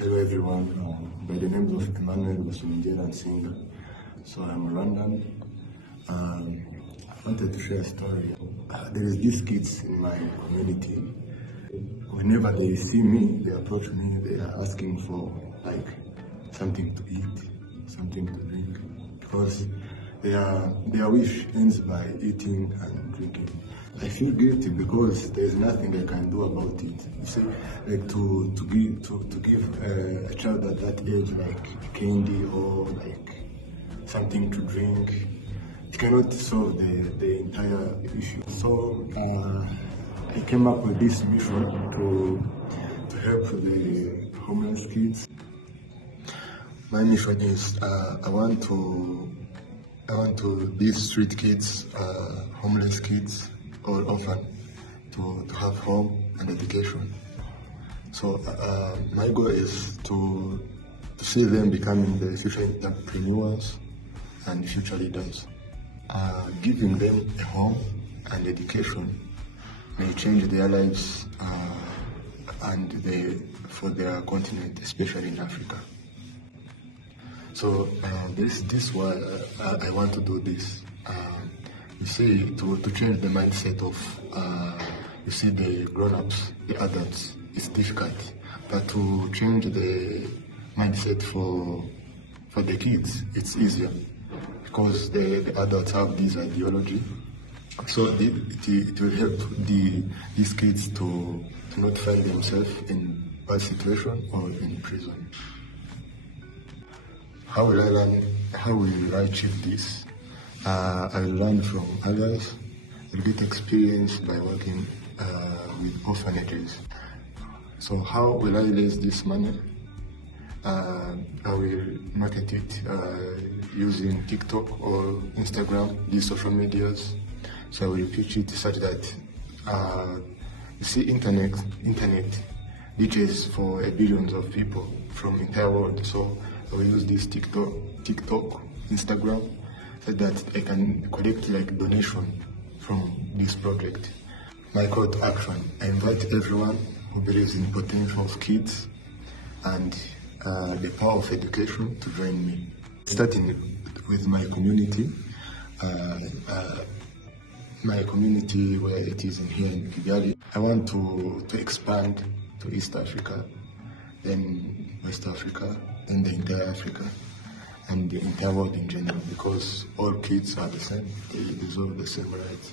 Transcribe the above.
Hello everyone, by the name of Emmanuel Basunjera and Singer. So I'm Rwandan. I wanted to share a story. There is these kids in my community. Whenever they see me, they approach me, they are asking for like something to eat, something to drink, because their wish ends by eating and drinking. I feel guilty because there is nothing I can do about it. You see, like to give a child at that age like candy or like something to drink, it cannot solve the entire issue. So I came up with this mission to help the homeless kids. My mission is I want to these street kids, homeless kids, or orphan, to have home and education. So my goal is to see them becoming the future entrepreneurs and future leaders. Giving them a home and education may change their lives for their continent, especially in Africa. So this is why I want to do this. You see, to change the mindset of, you see, the grown-ups, the adults, it's difficult. But to change the mindset for the kids, it's easier. Because the adults have this ideology. So it will help these kids to not find themselves in bad situation or in prison. How will I achieve this? I will learn from others. I'll get experience by working with orphanages. So how will I raise this money? I will market it using TikTok or Instagram, these social medias. So I will pitch it such that you see, internet reaches for billions of people from the entire world. So I will use this TikTok, Instagram, so that I can collect like donation from this project. My call to action: I invite everyone who believes in the potential of kids and the power of education to join me. Starting with my community where it is here in Kigali. I want to expand to East Africa, then West Africa, then the entire Africa, and the entire world in general, because all kids are the same, they deserve the same rights.